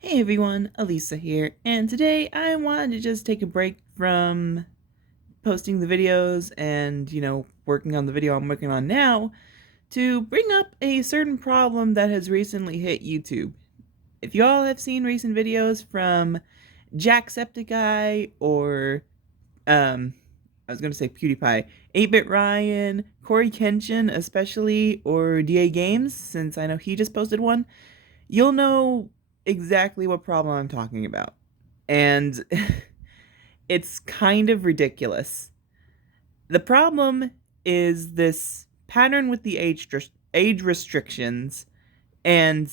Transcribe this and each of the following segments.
Hey everyone, Elisa here, and today I wanted to just take a break from posting the videos and, working on the video I'm working on now to bring up a certain problem that has recently hit YouTube. If you all have seen recent videos from Jacksepticeye or, um, I was going to say PewDiePie, 8-Bit Ryan, CoryxKenshin especially, or DA Games, since I know he just posted one, you'll know exactly what problem I'm talking about. And it's kind of ridiculous. The problem is this pattern with the age restrictions and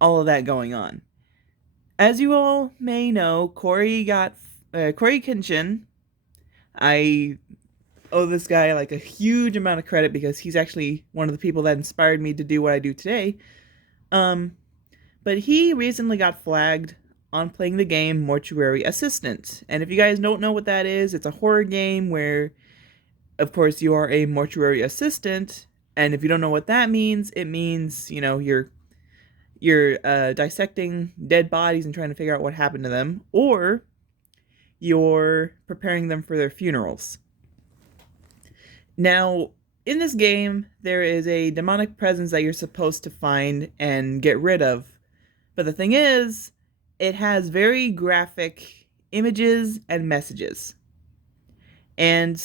all of that going on. As you all may know, CoryxKenshin. I owe this guy like a huge amount of credit because he's actually one of the people that inspired me to do what I do today. Um, But he recently got flagged on playing the game Mortuary Assistant. And if you guys don't know what that is, it's a horror game where, of course, you are a mortuary assistant. And if you don't know what that means, it means, you're dissecting dead bodies and trying to figure out what happened to them, or you're preparing them for their funerals. Now, in this game, there is a demonic presence that you're supposed to find and get rid of. But the thing is, it has very graphic images and messages. And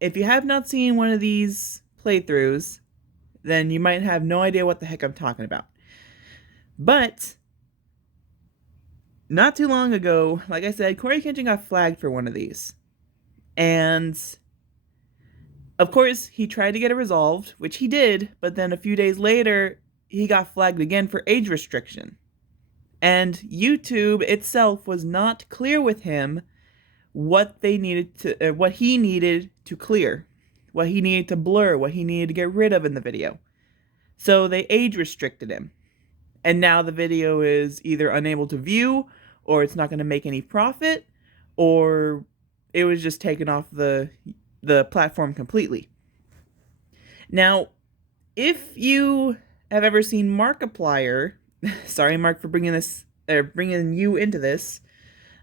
if you have not seen one of these playthroughs, then you might have no idea what the heck I'm talking about. But not too long ago, like I said, CoryxKenshin got flagged for one of these. And of course, he tried to get it resolved, which he did, but then a few days later, he got flagged again for age restriction. And YouTube itself was not clear with him what he needed to clear, what he needed to blur, what he needed to get rid of in the video. So they age restricted him. And now the video is either unable to view, or it's not going to make any profit, or it was just taken off the platform completely. Now, if you have ever seen Markiplier, sorry, Mark, for bringing you into this.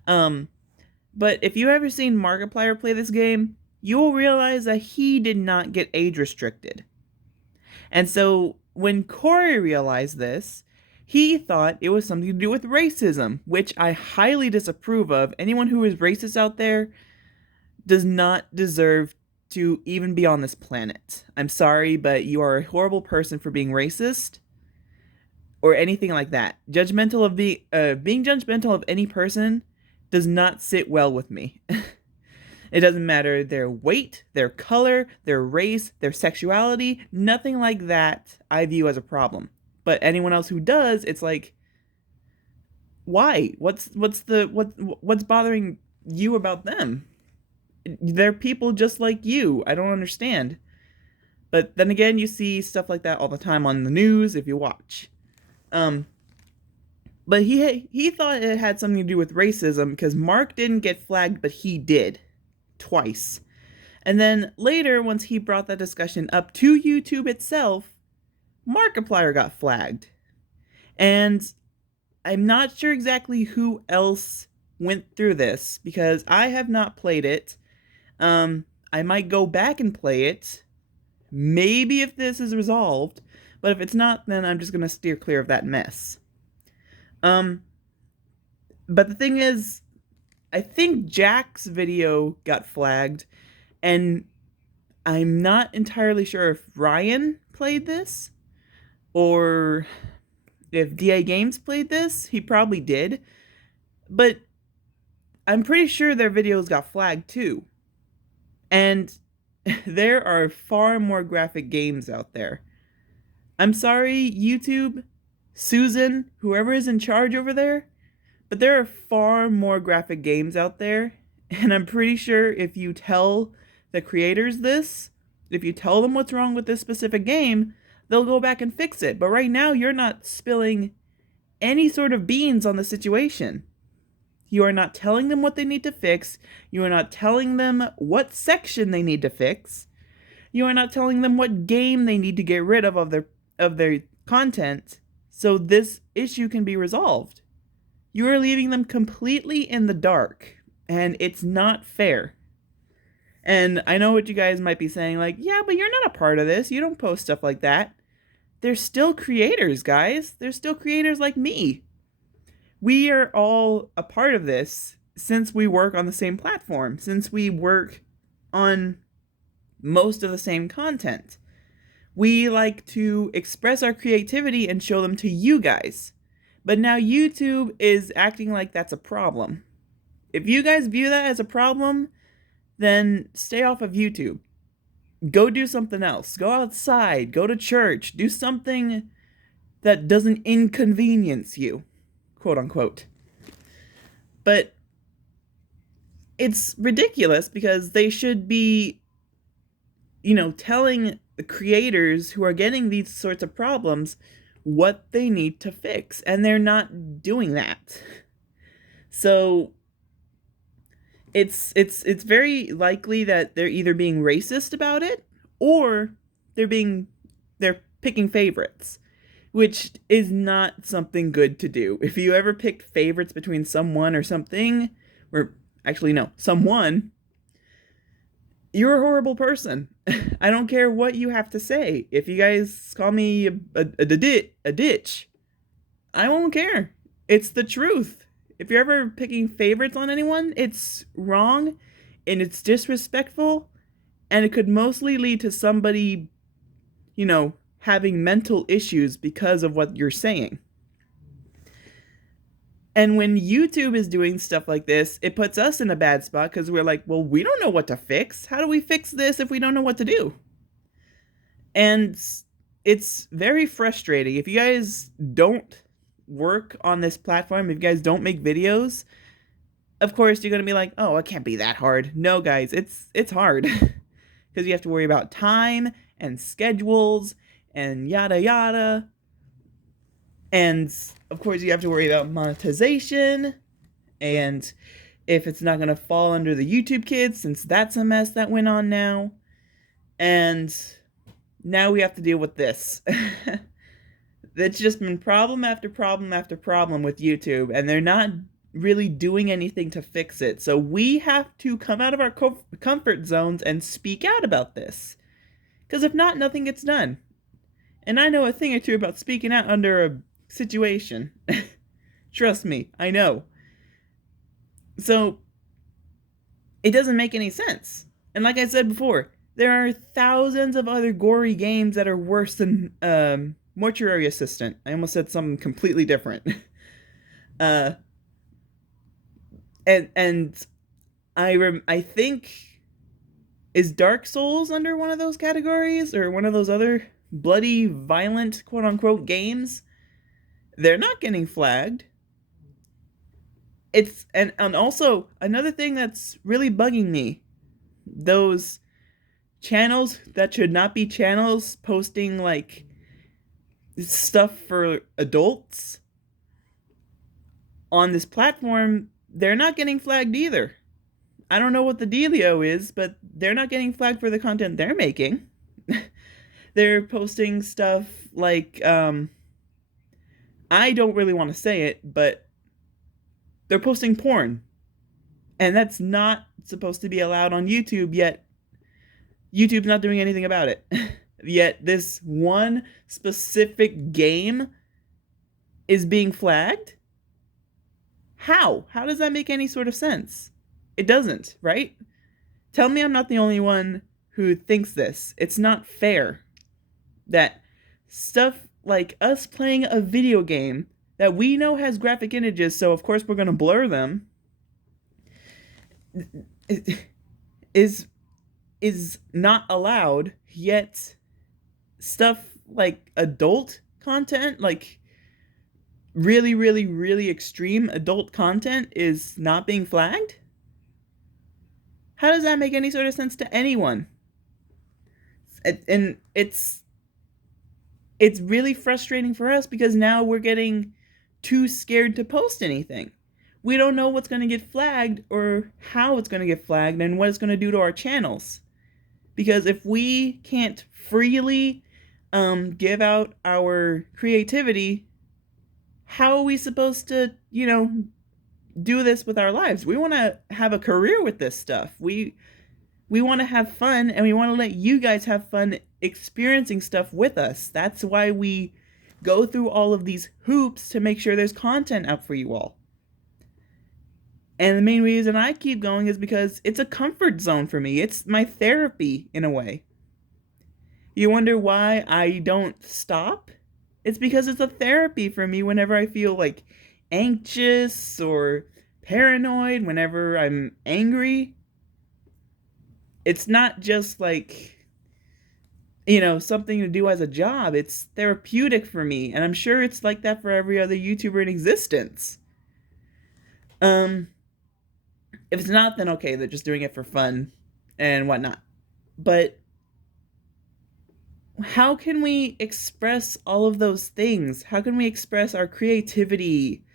But if you ever seen Markiplier play this game, you will realize that he did not get age restricted. And so when Cory realized this, he thought it was something to do with racism, which I highly disapprove of. Anyone who is racist out there does not deserve to even be on this planet. I'm sorry, but you are a horrible person for being racist or anything like that. Being judgmental of any person does not sit well with me. It doesn't matter their weight, their color, their race, their sexuality, nothing like that I view as a problem. But anyone else who does, it's like, why? What's bothering you about them? They're people just like you. I don't understand. But then again, you see stuff like that all the time on the news if you watch. But he thought it had something to do with racism because Mark didn't get flagged, but he did. Twice. And then later, once he brought that discussion up to YouTube itself, Markiplier got flagged. And I'm not sure exactly who else went through this because I have not played it. I might go back and play it. Maybe if this is resolved. But if it's not, then I'm just going to steer clear of that mess. But the thing is, I think Jack's video got flagged, and I'm not entirely sure if Ryan played this, or if DA Games played this. He probably did. But I'm pretty sure their videos got flagged too. And there are far more graphic games out there. I'm sorry, YouTube, Susan, whoever is in charge over there, but there are far more graphic games out there, and I'm pretty sure if you tell the creators this, if you tell them what's wrong with this specific game, they'll go back and fix it. But right now, you're not spilling any sort of beans on the situation. You are not telling them what they need to fix. You are not telling them what section they need to fix. You are not telling them what game they need to get rid of their content. so this issue can be resolved. You are leaving them completely in the dark, and it's not fair. And I know what you guys might be saying, like, yeah, but you're not a part of this. You don't post stuff like that. They're still creators, guys. They're still creators like me. We are all a part of this since we work on the same platform, since we work on most of the same content. We like to express our creativity and show them to you guys. But now YouTube is acting like that's a problem. If you guys view that as a problem, then stay off of YouTube. Go do something else. Go outside. Go to church. Do something that doesn't inconvenience you, quote unquote. But it's ridiculous because they should be, telling the creators who are getting these sorts of problems what they need to fix. And they're not doing that. So it's very likely that they're either being racist about it or they're picking favorites, which is not something good to do. If you ever picked favorites between someone or something, or actually no, someone, you're a horrible person. I don't care what you have to say. If you guys call me a ditch, I won't care. It's the truth. If you're ever picking favorites on anyone, it's wrong and it's disrespectful, and it could mostly lead to somebody, having mental issues because of what you're saying. And when YouTube is doing stuff like this, it puts us in a bad spot because we're like, well, we don't know what to fix. How do we fix this if we don't know what to do? And it's very frustrating. If you guys don't work on this platform, if you guys don't make videos, of course you're going to be like, oh, it can't be that hard. No, guys, it's hard because you have to worry about time and schedules and yada yada. And of course you have to worry about monetization and if it's not going to fall under the YouTube Kids, since that's a mess that went on now. And now we have to deal with this. It's just been problem after problem after problem with YouTube, and they're not really doing anything to fix it. So we have to come out of our comfort zones and speak out about this. Because if not, nothing gets done. And I know a thing or two about speaking out under a situation. Trust me, I know. So it doesn't make any sense. And like I said before, there are thousands of other gory games that are worse than Mortuary Assistant. I almost said something completely different. And I think, is Dark Souls under one of those categories or one of those other bloody, violent, quote unquote games? They're not getting flagged. And also another thing that's really bugging me, those channels that should not be channels posting like stuff for adults on this platform, they're not getting flagged either. I don't know what the dealio is, but they're not getting flagged for the content they're making. They're posting stuff like, I don't really want to say it, but they're posting porn. And that's not supposed to be allowed on YouTube, yet YouTube's not doing anything about it. Yet this one specific game is being flagged? How? How does that make any sort of sense? It doesn't, right? Tell me I'm not the only one who thinks this. It's not fair that stuff like us playing a video game that we know has graphic images, so of course we're going to blur them, is not allowed, yet stuff like adult content, like really, really, really extreme adult content is not being flagged? How does that make any sort of sense to anyone? And it's really frustrating for us because now we're getting too scared to post anything. We don't know what's going to get flagged or how it's going to get flagged and what it's going to do to our channels. Because if we can't freely give out our creativity how are we supposed to, do this with our lives? We want to have a career with this stuff. We want to have fun, and we want to let you guys have fun experiencing stuff with us. That's why we go through all of these hoops to make sure there's content out for you all. And the main reason I keep going is because it's a comfort zone for me. It's my therapy in a way. You wonder why I don't stop? It's because it's a therapy for me whenever I feel like anxious or paranoid, whenever I'm angry. It's not just like, something to do as a job. It's therapeutic for me, and I'm sure it's like that for every other YouTuber in existence. If it's not, then okay, they're just doing it for fun and whatnot. But how can we express all of those things? How can we express our creativity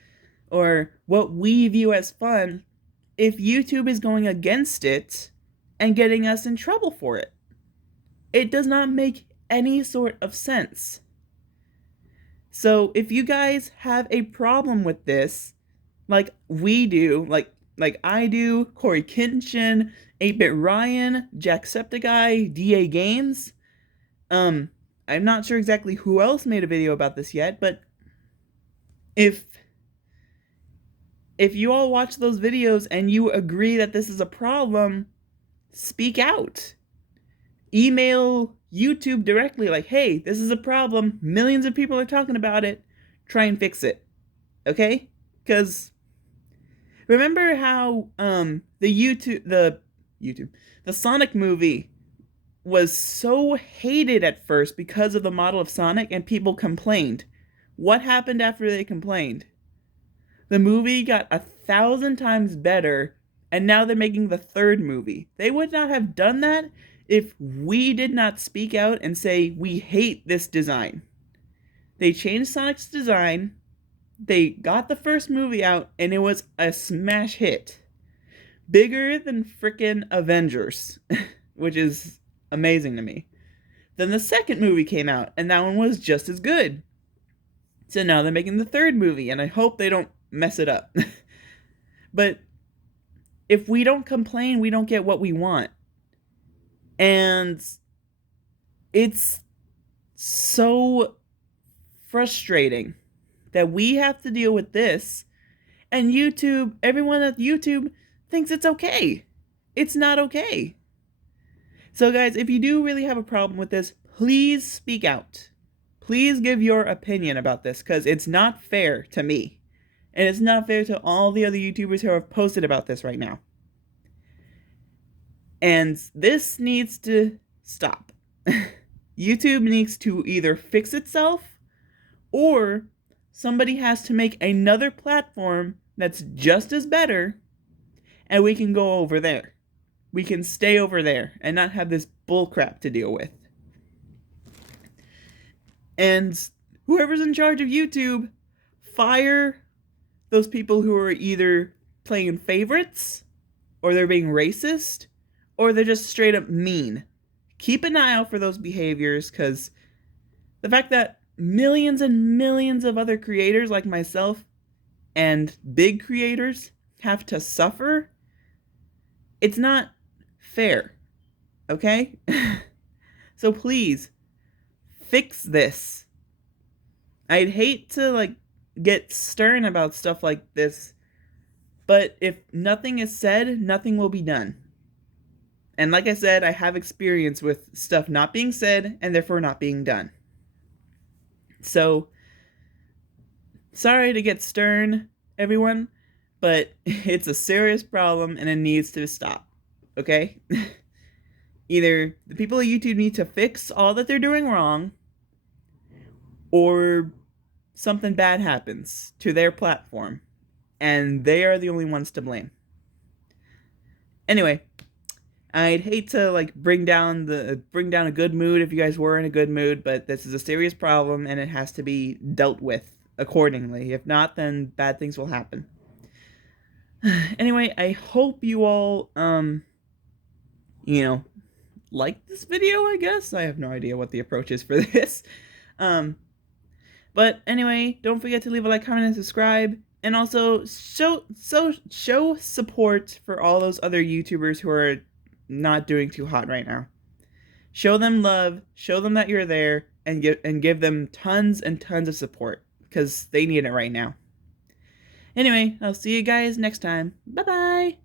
or what we view as fun if YouTube is going against it and getting us in trouble for it? It does not make any sort of sense. So if you guys have a problem with this, like we do, like I do, CoryxKenshin, 8-Bit Ryan, Jacksepticeye, DA Games, I'm not sure exactly who else made a video about this yet, but if you all watch those videos and you agree that this is a problem, speak out. Email YouTube directly, like, hey, this is a problem. Millions of people are talking about it. Try and fix it. Okay? Because remember how the Sonic movie was so hated at first because of the model of Sonic, and people complained. What happened after they complained? The movie got 1,000 times better, and now they're making the third movie. They would not have done that if we did not speak out and say, we hate this design. They changed Sonic's design, they got the first movie out, and it was a smash hit. Bigger than frickin' Avengers, which is amazing to me. Then the second movie came out, and that one was just as good. So now they're making the third movie, and I hope they don't mess it up. But if we don't complain, we don't get what we want. And it's so frustrating that we have to deal with this, and YouTube, everyone at YouTube thinks it's okay. It's not okay. So guys, if you do really have a problem with this, please speak out. Please give your opinion about this, because it's not fair to me. And it's not fair to all the other YouTubers who have posted about this right now. And this needs to stop. YouTube needs to either fix itself, or somebody has to make another platform that's just as better, and we can go over there. We can stay over there and not have this bullcrap to deal with. And whoever's in charge of YouTube, fire those people who are either playing favorites, or they're being racist, or they're just straight up mean. Keep an eye out for those behaviors, because the fact that millions and millions of other creators like myself and big creators have to suffer, it's not fair. Okay? So please, fix this. I'd hate to get stern about stuff like this, but if nothing is said, nothing will be done. And like I said, I have experience with stuff not being said and therefore not being done. So, sorry to get stern, everyone, but it's a serious problem and it needs to stop. Okay? Either the people at YouTube need to fix all that they're doing wrong, or something bad happens to their platform, and they are the only ones to blame. Anyway, I'd hate to bring down a good mood if you guys were in a good mood, but this is a serious problem and it has to be dealt with accordingly. If not, then bad things will happen. Anyway, I hope you all like this video, I guess. I have no idea what the approach is for this. But anyway, don't forget to leave a like, comment, and subscribe. And also show support for all those other YouTubers who are not doing too hot right now. Show them love, show them that you're there, and give them tons and tons of support, because they need it right now. Anyway, I'll see you guys next time. Bye-bye!